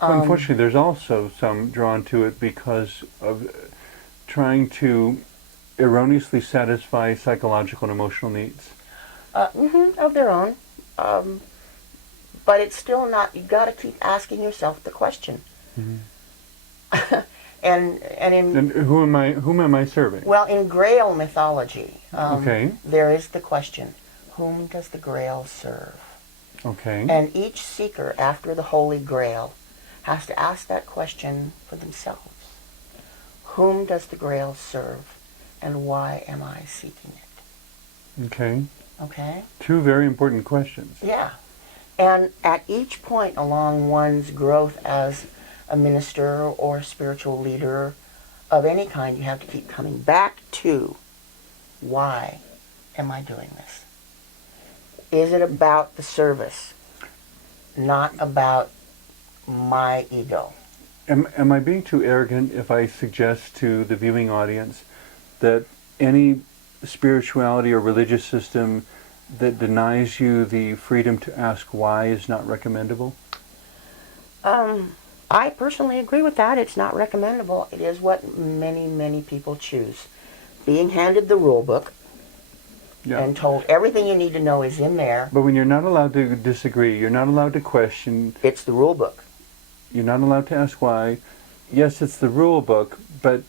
Well, unfortunately, there's also some drawn to it because of trying to erroneously satisfy psychological and emotional needs. Of their own. But it's still not, you've got to keep asking yourself the question. Mm-hmm. And whom am I serving? Well, in Grail mythology, okay. there is the question, whom does the Grail serve? Okay. And each seeker after the Holy Grail has to ask that question for themselves. Whom does the Grail serve, and why am I seeking it? Okay. Okay? Two very important questions. Yeah. And at each point along one's growth as a minister or spiritual leader of any kind, you have to keep coming back to, why am I doing this? Is it about the service, not about my ego? Am I being too arrogant if I suggest to the viewing audience that any spirituality or religious system that denies you the freedom to ask why is not recommendable? I personally agree with that. It's not recommendable. It is what many, many people choose. Being handed the rule book and told everything you need to know is in there. But when you're not allowed to disagree, you're not allowed to question. It's the rule book. You're not allowed to ask why. Yes, it's the rule book, but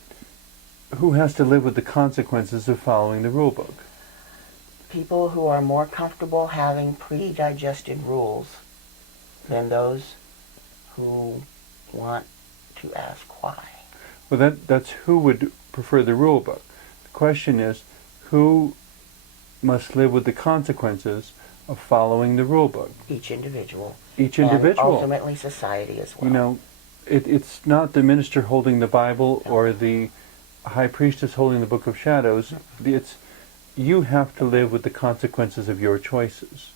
who has to live with the consequences of following the rule book? People who are more comfortable having pre-digested rules than those who want to ask why. Well, that's who would prefer the rule book. The question is, who must live with the consequences of following the rule book? Each individual. Each individual. And ultimately society as well. You know, it's not the minister holding the Bible or the high priestess holding the Book of Shadows. It's you have to live with the consequences of your choices.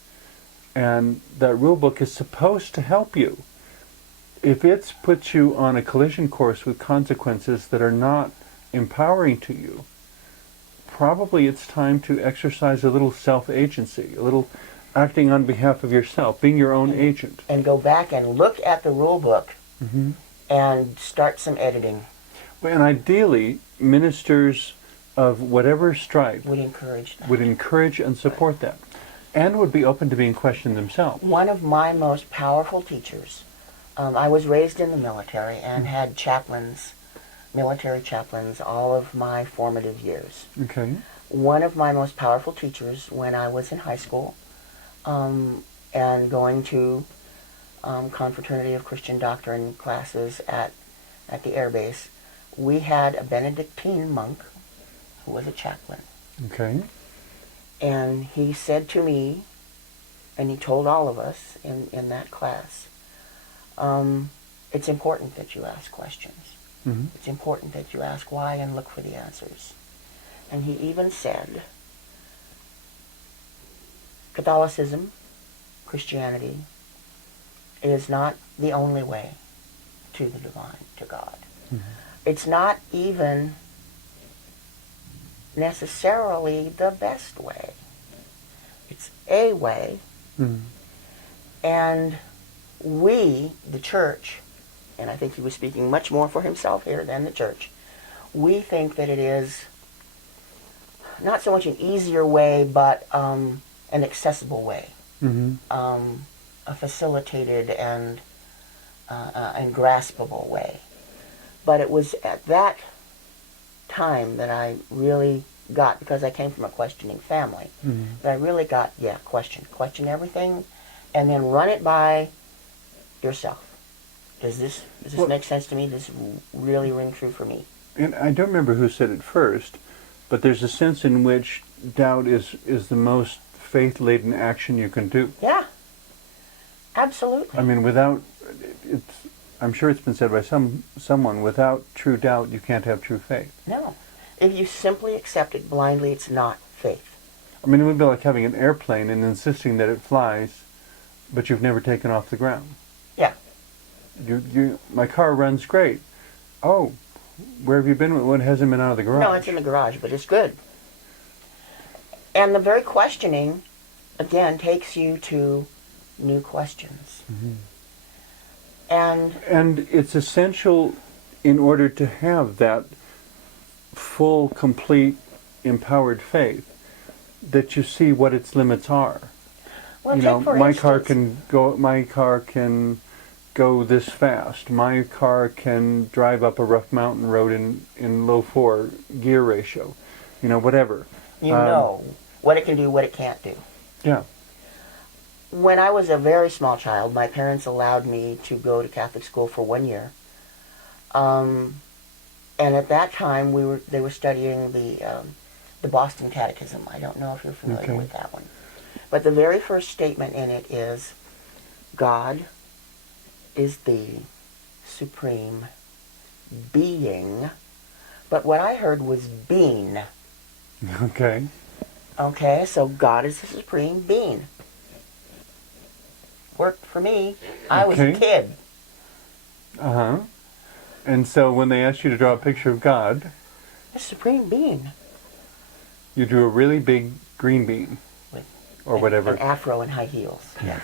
And that rule book is supposed to help you. If it's puts you on a collision course with consequences that are not empowering to you, probably it's time to exercise a little self-agency, a little acting on behalf of yourself, being your own agent. And go back and look at the rule book and start some editing. Well, and ideally, ministers of whatever stripe would encourage that. Would encourage and support that, and would be open to being questioned themselves. One of my most powerful teachers, I was raised in the military and had chaplains, military chaplains, all of my formative years. Okay. One of my most powerful teachers when I was in high school and going to Confraternity of Christian Doctrine classes at the air base, we had a Benedictine monk who was a chaplain. Okay. And he said to me, and he told all of us in that class, it's important that you ask questions. It's important that you ask why and look for the answers. And he even said, Catholicism, Christianity, is not the only way to the divine, to God. It's not even necessarily the best way. It's a way. And we, the church, and I think he was speaking much more for himself here than the church, we think that it is not so much an easier way, but an accessible way, a facilitated and graspable way. But it was at that time that I really got, because I came from a questioning family, that I really got, question everything, and then run it by yourself. Does this make sense to me? Does this really ring true for me? And I don't remember who said it first, but there's a sense in which doubt is the most faith-laden action you can do. Yeah, absolutely. I mean, without, I'm sure it's been said by someone, without true doubt, you can't have true faith. No. If you simply accept it blindly, it's not faith. I mean, it would be like having an airplane and insisting that it flies, but you've never taken off the ground. Yeah. My car runs great. Oh, where have you been? What hasn't been out of the garage? No, it's in the garage, but it's good. And the very questioning, again, takes you to new questions. And it's essential in order to have that full, complete, empowered faith that you see what its limits are. well, You take know, for my instance, car can go this fast. My car can drive up a rough mountain road in low 4 gear ratio. You know, whatever. you know what it can do, what it can't do. Yeah. When I was a very small child, my parents allowed me to go to Catholic school for 1 year. And at that time, they were studying the Boston Catechism. I don't know if you're familiar Okay. with that one. But the very first statement in it is, God is the supreme being. But what I heard was being. Okay. Okay, so God is the supreme being. Worked for me. I was a Okay. kid. Uh-huh. And so when they asked you to draw a picture of God, The supreme being. you drew a really big green bean With or whatever. An afro and high heels. Yeah.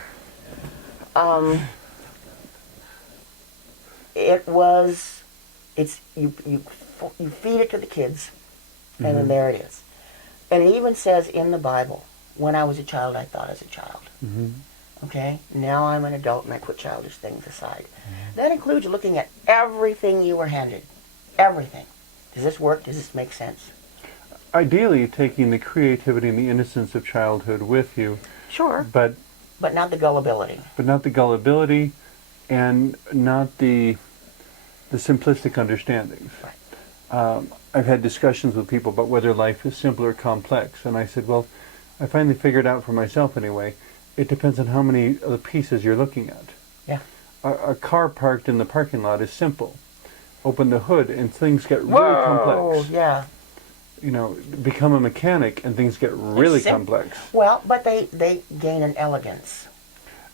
You feed it to the kids, and then there it is. And it even says in the Bible, when I was a child, I thought as a child. Mm-hmm. Okay? Now I'm an adult and I put childish things aside. That includes looking at everything you were handed. Everything. Does this work? Does this make sense? Ideally, taking the creativity and the innocence of childhood with you, Sure. but Not the gullibility. not the gullibility and not the simplistic understandings. Right. I've had discussions with people about whether life is simple or complex, and I said, well, I finally figured out for myself anyway, it depends on how many of the pieces you're looking at. Yeah. A car parked in the parking lot is simple. Open the hood and things get really complex. Yeah. You know, become a mechanic and things get really complex. Well, but they gain an elegance.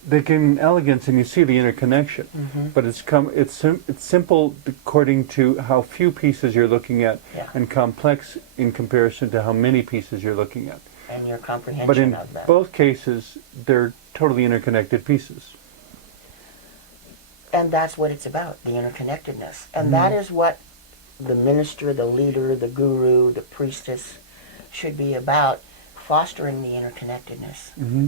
They gain elegance and you see the interconnection. Mm-hmm. But it's simple according to how few pieces you're looking at, Yeah. and complex in comparison to how many pieces you're looking at. And your comprehension But in of them. both cases, they're totally interconnected pieces. And that's what it's about, the interconnectedness. And that is what the minister, the leader, the guru, the priestess should be about, fostering the interconnectedness. Mm-hmm.